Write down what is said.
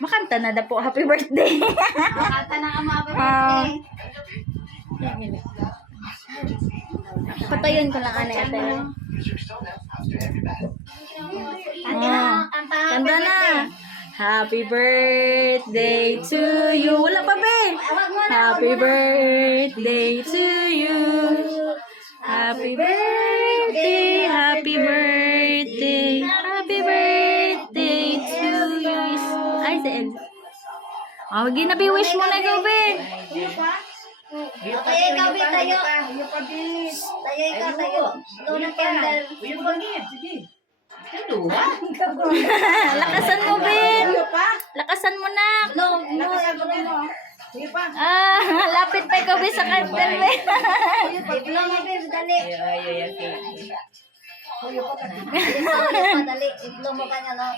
Makanta na da po. Happy birthday. Kanta na ang mga birthday. Patayon ko lang anay ate. Kanta na. Happy birthday to you. Wala pa, Ben. Happy birthday to you. Happy birthday, happy birthday, happy birthday to you. Ay, si El. Oh, ginabi-wish mo na ikaw, Ben. Tayo ikaw, Bi, tayo. Tayo ikaw, tayo. Doon ang candle. Lakasan mo, Ben. Lakasan mo na. No. Lapit pa ikaw, Ben, sa candle, Ben. Iblo mo, Bi, dali. Dali. Iblo mo kanya, no?